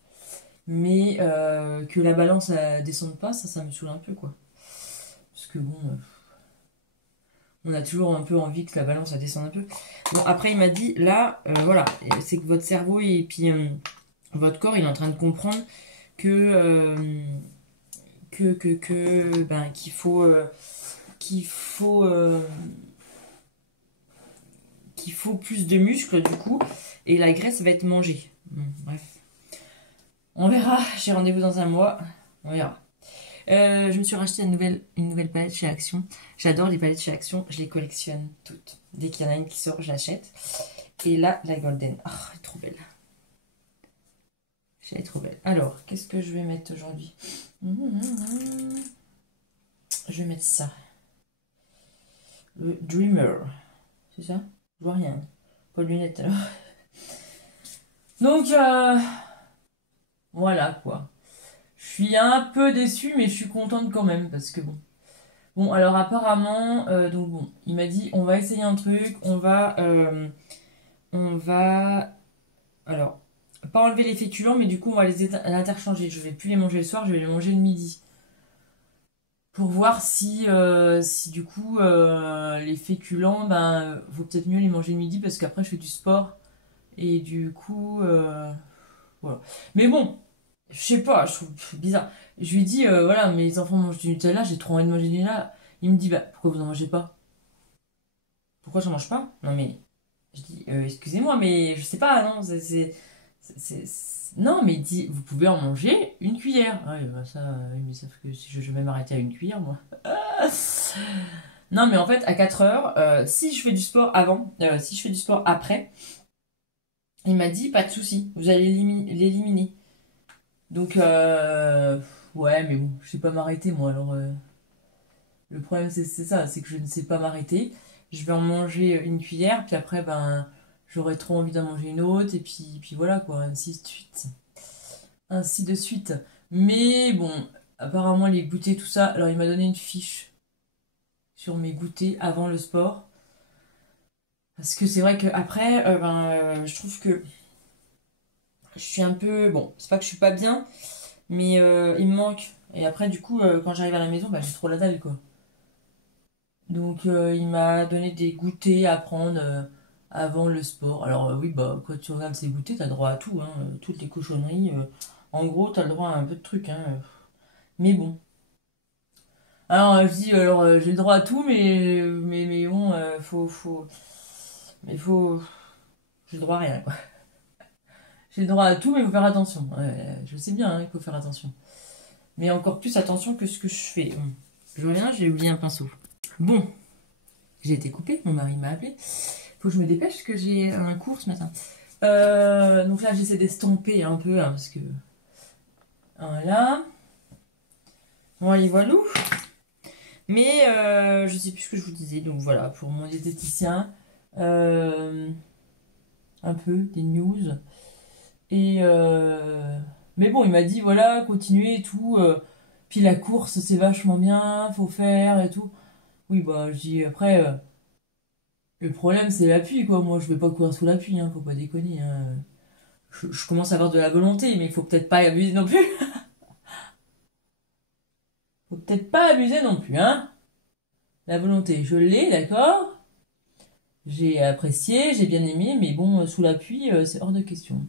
Mais que la balance elle descende pas, ça me saoule un peu quoi. Parce que bon, on a toujours un peu envie que la balance elle descende un peu. Bon, après il m'a dit, là, voilà, c'est que votre cerveau et puis votre corps, il est en train de comprendre que, ben, qu'il faut, qu'il faut, qu'il faut plus de muscles du coup, et la graisse va être mangée. Bon, bref. On verra, j'ai rendez-vous dans un mois, on verra. Je me suis racheté une nouvelle palette chez Action. J'adore les palettes chez Action, je les collectionne toutes. Dès qu'il y en a une qui sort, je l'achète. Et là, la Golden. Oh, elle est trop belle. Elle est trop belle. Alors, qu'est-ce que je vais mettre aujourd'hui? Je vais mettre ça. Le Dreamer. C'est ça? Je vois rien. Pas de lunettes alors. Donc, voilà quoi. suis un peu déçue, mais je suis contente quand même, parce que bon. Bon, alors apparemment, donc bon, il m'a dit, on va essayer un truc, on va, alors, pas enlever les féculents, mais du coup, on va les interchanger. Je vais plus les manger le soir, je vais les manger le midi. Pour voir si du coup, les féculents, ben, vaut peut-être mieux les manger le midi, parce qu'après, je fais du sport, et du coup, voilà. Mais bon, je sais pas, je trouve bizarre. Je lui dis, voilà, mes enfants mangent du Nutella, j'ai trop envie de manger du Nutella. Il me dit, bah, pourquoi vous en mangez pas? Pourquoi j'en mange pas? Non, mais, je dis, excusez-moi, mais je sais pas, non, non, mais il dit, vous pouvez en manger une cuillère. Ah, oui, bah ça, oui, mais sauf que si je vais même m'arrêter à une cuillère, moi. Non, mais en fait, à 4 heures, si je fais du sport avant, si je fais du sport après, il m'a dit, pas de souci, vous allez l'éliminer. Donc, ouais, mais bon, je sais pas m'arrêter, moi. Alors, le problème, c'est ça, c'est que je ne sais pas m'arrêter. Je vais en manger une cuillère, puis après, ben, j'aurai trop envie d'en manger une autre, et puis voilà, quoi, ainsi de suite. Ainsi de suite. Mais bon, apparemment, les goûters, tout ça. Alors, il m'a donné une fiche sur mes goûters avant le sport. Parce que c'est vrai qu'après, je trouve que je suis un peu. Bon, c'est pas que je suis pas bien, mais il me manque. Et après, du coup, quand j'arrive à la maison, bah, j'ai trop la dalle, quoi. Donc il m'a donné des goûters à prendre avant le sport. Alors oui, bah quand tu regardes ces goûters, t'as le droit à tout, hein, toutes les cochonneries. En gros, t'as le droit à un peu de trucs, hein. Mais bon. Alors je dis, alors j'ai le droit à tout, mais bon, mais faut, j'ai le droit à rien, quoi. J'ai le droit à tout, mais il faut faire attention. Ouais, je sais bien, hein, il faut faire attention. Mais encore plus attention que ce que je fais. Je reviens, j'ai oublié un pinceau. Bon, j'ai été coupée, mon mari m'a appelé. Faut que je me dépêche parce que j'ai un cours ce matin. Donc là, j'essaie d'estomper un peu, hein, parce que... Voilà. Voilà, voilà. Mais je sais plus ce que je vous disais. Donc voilà, pour mon diététicien, un peu des news. Et mais bon, il m'a dit, voilà, continuez et tout. Puis la course, c'est vachement bien, faut faire et tout. Oui, bah, je dis, après, le problème, c'est l'appui, quoi. Moi, je vais pas courir sous l'appui, hein, faut pas déconner, hein. Je commence à avoir de la volonté, mais il faut peut-être pas abuser non plus. Faut peut-être pas abuser non plus, hein. La volonté, je l'ai, d'accord. J'ai apprécié, j'ai bien aimé, mais bon, sous l'appui, c'est hors de question.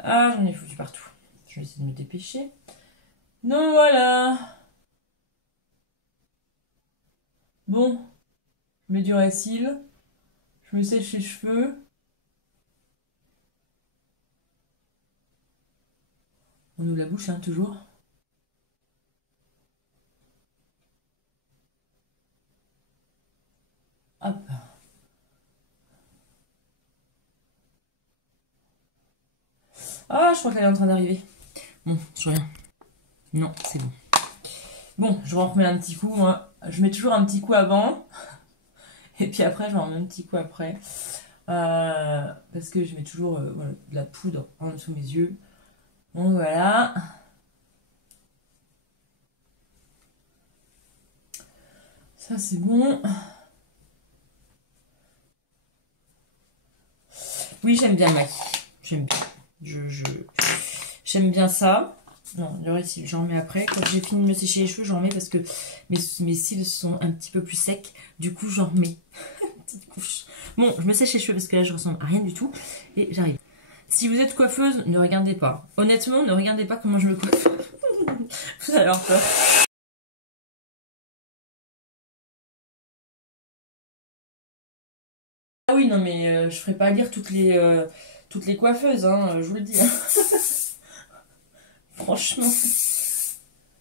Ah, j'en ai foutu partout. Je vais essayer de me dépêcher. Donc voilà. Bon, je mets du récil. Je me sèche les cheveux. On ouvre la bouche, hein, toujours. Hop. Ah, je crois qu'elle est en train d'arriver. Bon, je reviens. Non, c'est bon. Bon, je remets un petit coup, moi. Je mets toujours un petit coup avant. Et puis après, je remets un petit coup après. Parce que je mets toujours voilà, de la poudre en dessous mes yeux. Donc voilà. Ça, c'est bon. Oui, j'aime bien le maquis. J'aime bien. J'aime bien ça. Non, le récil, j'en mets après. Quand j'ai fini de me sécher les cheveux, j'en mets parce que mes cils sont un petit peu plus secs. Du coup, j'en mets une petite couche. Bon, je me sèche les cheveux parce que là, je ressemble à rien du tout. Et j'arrive. Si vous êtes coiffeuse, ne regardez pas. Honnêtement, ne regardez pas comment je me coiffe. Vous allez avoir peur. Ah oui, non, mais je ferai pas lire toutes les coiffeuses, hein, je vous le dis, hein. Franchement,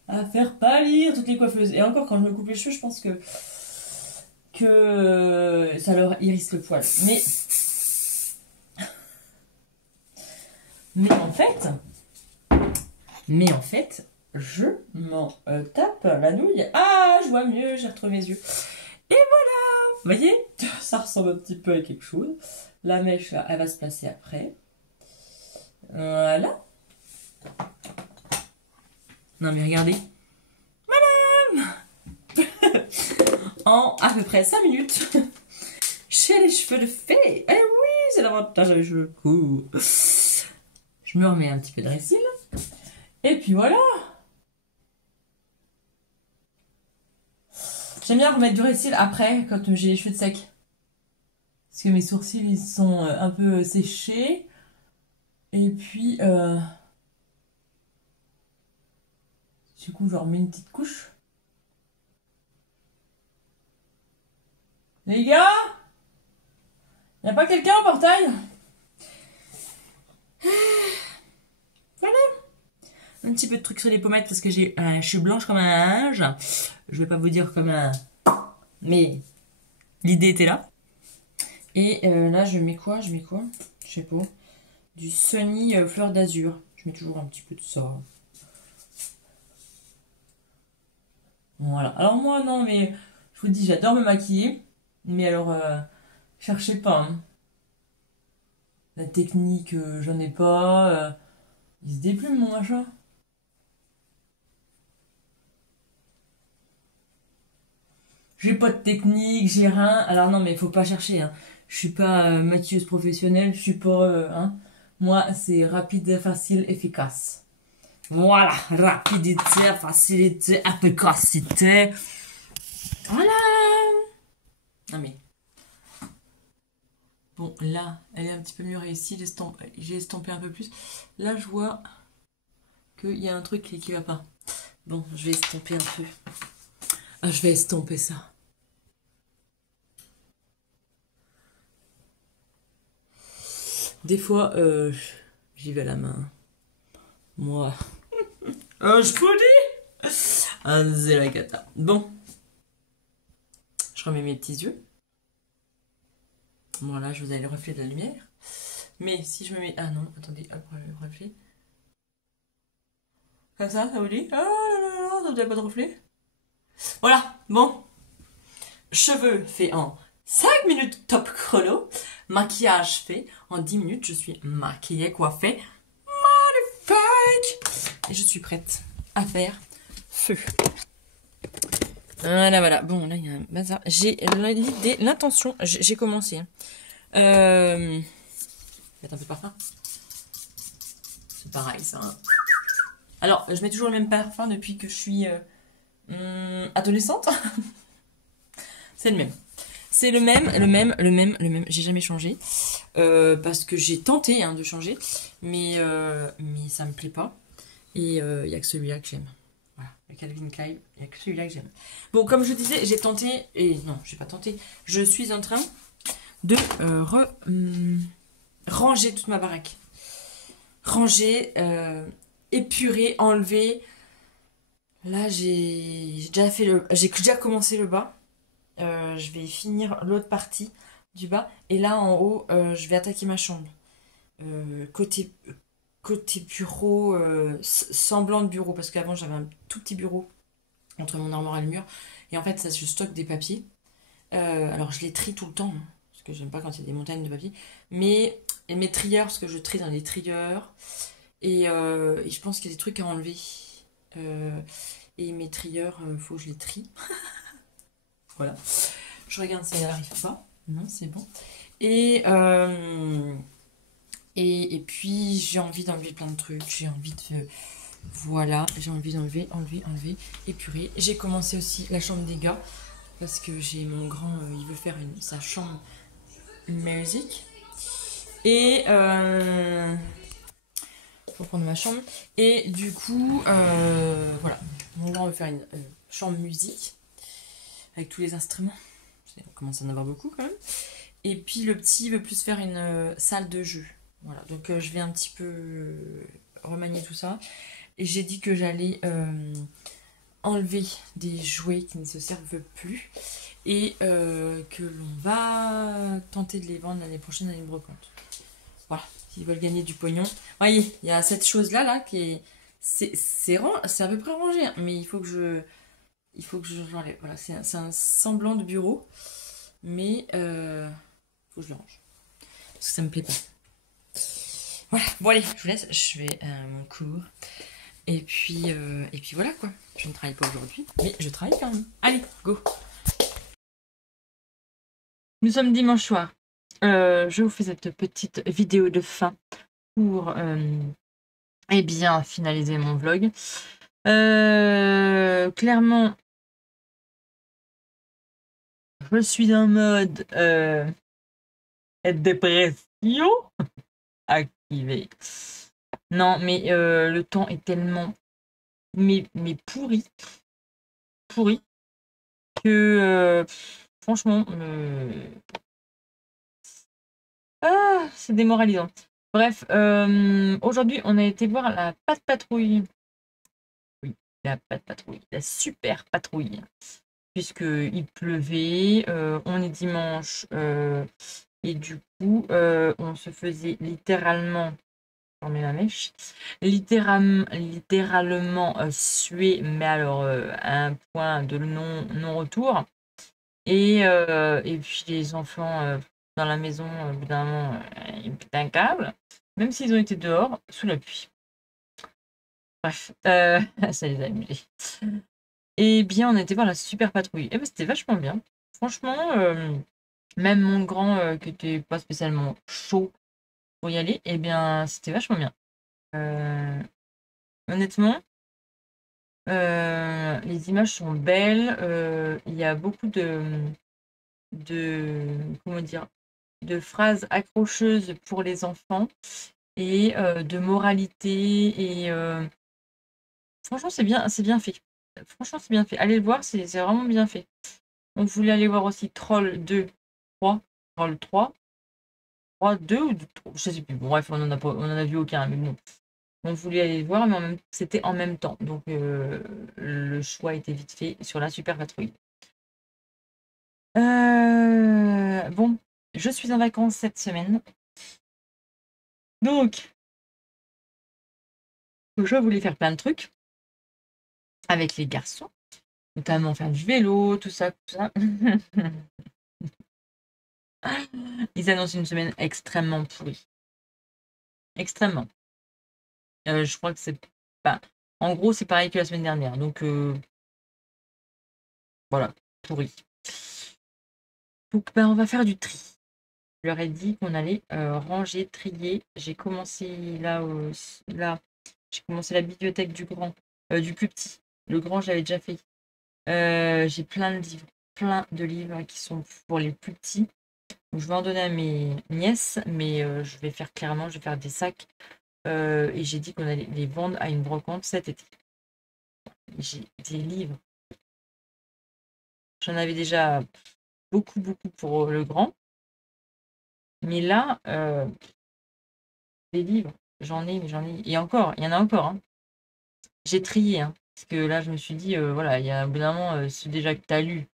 à faire pas lire toutes les coiffeuses. Et encore, quand je me coupe les cheveux, je pense que ça leur hérisse le poil. Mais en fait, je m'en tape la nouille. Ah, je vois mieux, j'ai retrouvé mes yeux. Et voilà, vous voyez, ça ressemble un petit peu à quelque chose. La mèche, là, elle va se placer après. Voilà. Non mais regardez. En à peu près 5 minutes, j'ai les cheveux de fée. Eh oui, c'est l'avantage des cheveux courts. Je me remets un petit peu de récil. Et puis voilà. J'aime bien remettre du récil après, quand j'ai les cheveux secs. Parce que mes sourcils, ils sont un peu séchés. Et puis, du coup, je remets une petite couche. Les gars, y a pas quelqu'un au portail? Voilà. Un petit peu de truc sur les pommettes parce que je suis blanche comme un ange. Je vais pas vous dire comme un... Mais l'idée était là. Et là, je mets quoi? Je sais pas. Du Sunny fleur d'azur. Je mets toujours un petit peu de ça. Voilà. Alors moi, non, mais je vous dis, j'adore me maquiller. Mais alors, cherchez pas. Hein. La technique, j'en ai pas. Il se déplume mon machin. J'ai pas de technique, j'ai rien. Alors non, mais faut pas chercher. Hein. Je suis pas maquilleuse professionnelle, je suis pas. Hein. Moi, c'est rapide, facile, efficace. Voilà, rapidité, facilité, efficacité. Voilà. Non mais. Bon, là, elle est un petit peu mieux réussie. J'ai estampé un peu plus. Là, je vois qu'il y a un truc qui va pas. Bon, je vais estomper un peu. Ah, je vais estomper ça. Des fois, j'y vais à la main. Moi. Je vous dis. Ah, c'est la cata. Bon. Je remets mes petits yeux. Voilà, je vous ai le reflet de la lumière. Mais si je me mets... Ah non, attendez, hop, le reflet. Comme ça vous dit? Ah là là là, ça vous a pas de reflet? Voilà, bon. Cheveux fait en 5 minutes top chrono. Maquillage fait en 10 minutes. Je suis maquillée, coiffée. Magnifique! Et je suis prête à faire feu. Voilà, voilà. Bon, là, il y a un bazar. J'ai l'idée, l'intention. J'ai commencé. Hein. Mettre un peu de parfum. C'est pareil, ça. Hein. Alors, je mets toujours le même parfum depuis que je suis adolescente. C'est le même. C'est le même. J'ai jamais changé. Parce que j'ai tenté hein, de changer. Mais ça me plaît pas. Et il n'y a que celui-là que j'aime. Voilà, le Calvin Klein, il n'y a que celui-là que j'aime. Bon, comme je disais, j'ai tenté, et non, j'ai pas tenté, je suis en train de ranger toute ma baraque. Ranger, épurer, enlever. Là, j'ai déjà commencé le bas. Je vais finir l'autre partie du bas. Et là, en haut, je vais attaquer ma chambre. Côté bureau, semblant de bureau, parce qu'avant j'avais un tout petit bureau entre mon armoire et le mur, et en fait ça je stocke des papiers. Alors je les trie tout le temps, hein, parce que j'aime pas quand il y a des montagnes de papier, mais et mes trieurs, parce que je trie dans les trieurs, et je pense qu'il y a des trucs à enlever. Et mes trieurs, faut que je les trie. Voilà. Je regarde si elle arrive pas. Non, c'est bon. Et puis j'ai envie d'enlever plein de trucs, j'ai envie de... Voilà, j'ai envie d'enlever, enlever, épurer. J'ai commencé aussi la chambre des gars, parce que j'ai mon grand, il veut faire sa chambre musique. Et... faut prendre ma chambre. Et du coup, voilà, mon grand veut faire une chambre musique, avec tous les instruments. On commence à en avoir beaucoup quand même. Et puis le petit veut plus faire une salle de jeu. Voilà, donc je vais un petit peu remanier tout ça. Et j'ai dit que j'allais enlever des jouets qui ne se servent plus. Et que l'on va tenter de les vendre l'année prochaine à une brocante. Voilà, s'ils veulent gagner du pognon. Voyez, il y a cette chose-là là, qui est... C'est à peu près rangé, hein, mais il faut que je l'enlève. Voilà, c'est un semblant de bureau. Mais faut que je le range. Parce que ça me plaît pas. Voilà, bon allez, je vous laisse, je vais à mon cours. Et puis voilà quoi. Je ne travaille pas aujourd'hui, mais je travaille quand même. Allez, go. Nous sommes dimanche soir. Je vous fais cette petite vidéo de fin pour eh bien finaliser mon vlog. Clairement, je suis en mode dépression activée. Non, mais le temps est tellement mais pourri que franchement, c'est démoralisant. Bref, aujourd'hui, on a été voir la Patte Patrouille. Oui, la Patte Patrouille, la super patrouille. Puisqu'il pleuvait, on est dimanche, et du coup, on se faisait littéralement, j'en mets la mèche, littéralement suer, mais alors à un point de non-retour. Et puis les enfants dans la maison, au bout d'un moment, ils pètent un câble, même s'ils ont été dehors, sous la pluie. Bref, ça les a amusés. Et bien, on a été voir la super patrouille. Et ben, c'était vachement bien. Franchement, même mon grand, qui était pas spécialement chaud pour y aller, et bien, c'était vachement bien. Honnêtement, les images sont belles. Il y a beaucoup comment dire, de phrases accrocheuses pour les enfants et de moralité. Et franchement, c'est bien fait. Franchement, c'est bien fait. Allez le voir, c'est vraiment bien fait. On voulait aller voir aussi Troll 2, 3, Troll 3, 3, 2 ou 3, je sais plus. Bon, bref, on en a vu aucun, mais bon. On voulait aller le voir, mais c'était en même temps. Donc, le choix était vite fait sur la super patrouille. Bon, je suis en vacances cette semaine. Donc, je voulais faire plein de trucs avec les garçons, notamment faire du vélo, tout ça, tout ça. Ils annoncent une semaine extrêmement pourrie. Extrêmement. Je crois que c'est pas. En gros, c'est pareil que la semaine dernière. Donc, voilà, pourri. Donc, ben, on va faire du tri. Je leur ai dit qu'on allait ranger, trier. J'ai commencé là, j'ai commencé la bibliothèque du grand, du plus petit. Le grand, je l'avais déjà fait. J'ai plein de livres qui sont pour les plus petits. Donc, je vais en donner à mes nièces, mais je vais faire des sacs. Et j'ai dit qu'on allait les vendre à une brocante cet été. J'ai des livres. J'en avais déjà beaucoup pour le grand. Mais là, des livres, j'en ai. Et encore, il y en a encore. Hein. J'ai trié. Hein, parce que là, je me suis dit, voilà, il y a un bout d'un moment, ceux déjà que tu as lu,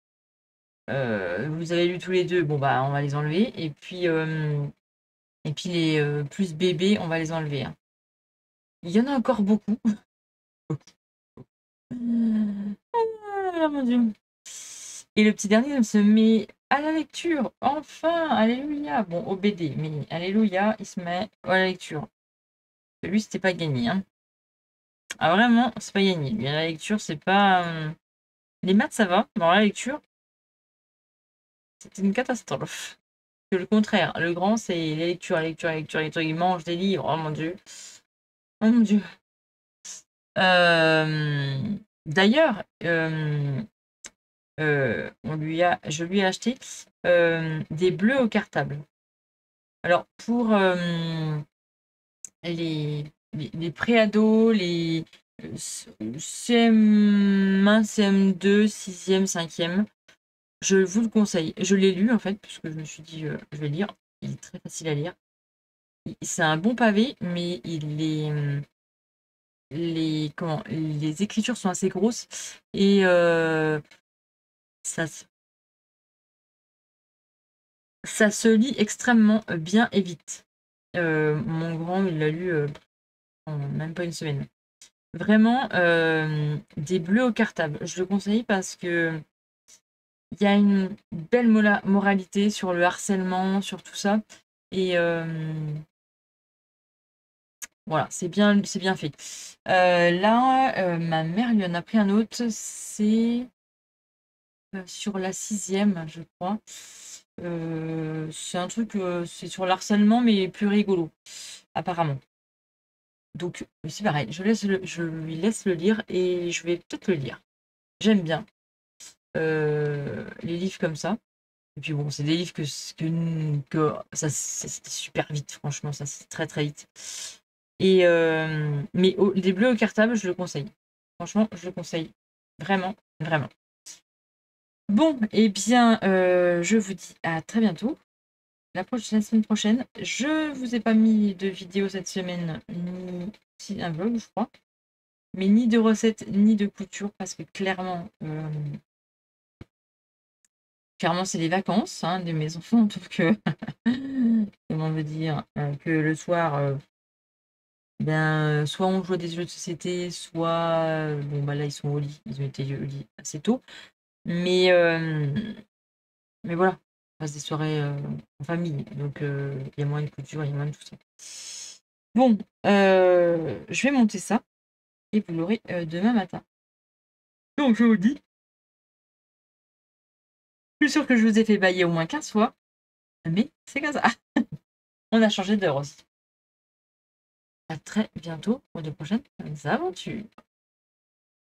vous avez lu tous les deux, bon, bah, on va les enlever. Et puis les plus bébés, on va les enlever. Hein. Il y en a encore beaucoup. Ah, mon Dieu. Et le petit dernier se met à la lecture. Enfin, alléluia. Bon, au BD, mais alléluia, il se met à la lecture. Lui, c'était pas gagné. Hein. Ah, vraiment, c'est pas gagné. Lui, la lecture, c'est pas. Les maths, ça va. Dans la lecture, c'était une catastrophe. Que le contraire, le grand, c'est les lectures, il mange des livres. Oh mon Dieu. Oh mon Dieu. D'ailleurs, je lui ai acheté des bleus au cartable. Alors, pour les préados, les CM1, CM2, 6e, 5e, je vous le conseille. Je l'ai lu, en fait, puisque je me suis dit, je vais lire. Il est très facile à lire. C'est un bon pavé, mais les écritures sont assez grosses et ça se lit extrêmement bien et vite. Mon grand, il l'a lu en même pas une semaine. Vraiment, des bleus au cartable. Je le conseille parce que il y a une belle moralité sur le harcèlement, sur tout ça. Et Voilà, c'est bien fait. Là, ma mère lui en a pris un autre. C'est sur la 6e, je crois. C'est un truc, c'est sur l'harcèlement, mais plus rigolo, apparemment. Donc, c'est pareil, je lui laisse le lire et je vais peut-être le lire. J'aime bien les livres comme ça. Et puis bon, c'est des livres que ça c'était super vite, franchement, ça c'est très très vite. Et mais les bleus au cartable, je le conseille. Franchement, je le conseille. Vraiment, vraiment. Bon, eh bien, je vous dis à très bientôt. La semaine prochaine. Je vous ai pas mis de vidéo cette semaine, ni si, un vlog, je crois. Mais ni de recettes, ni de couture, parce que clairement, c'est les vacances hein, de mes enfants. Donc, comment on veut dire, que le soir, soit on joue à des jeux de société, soit, bon, bah là, ils sont au lit. Ils ont été au lit assez tôt. Mais voilà, on passe des soirées en famille. Donc, il y a moins de couture, il y a moins de tout ça. Bon, je vais monter ça et vous l'aurez demain matin. Donc, je vous dis, je suis sûre que je vous ai fait bailler au moins 15 fois, mais c'est comme ça. On a changé d'heure aussi. À très bientôt pour de prochaines aventures.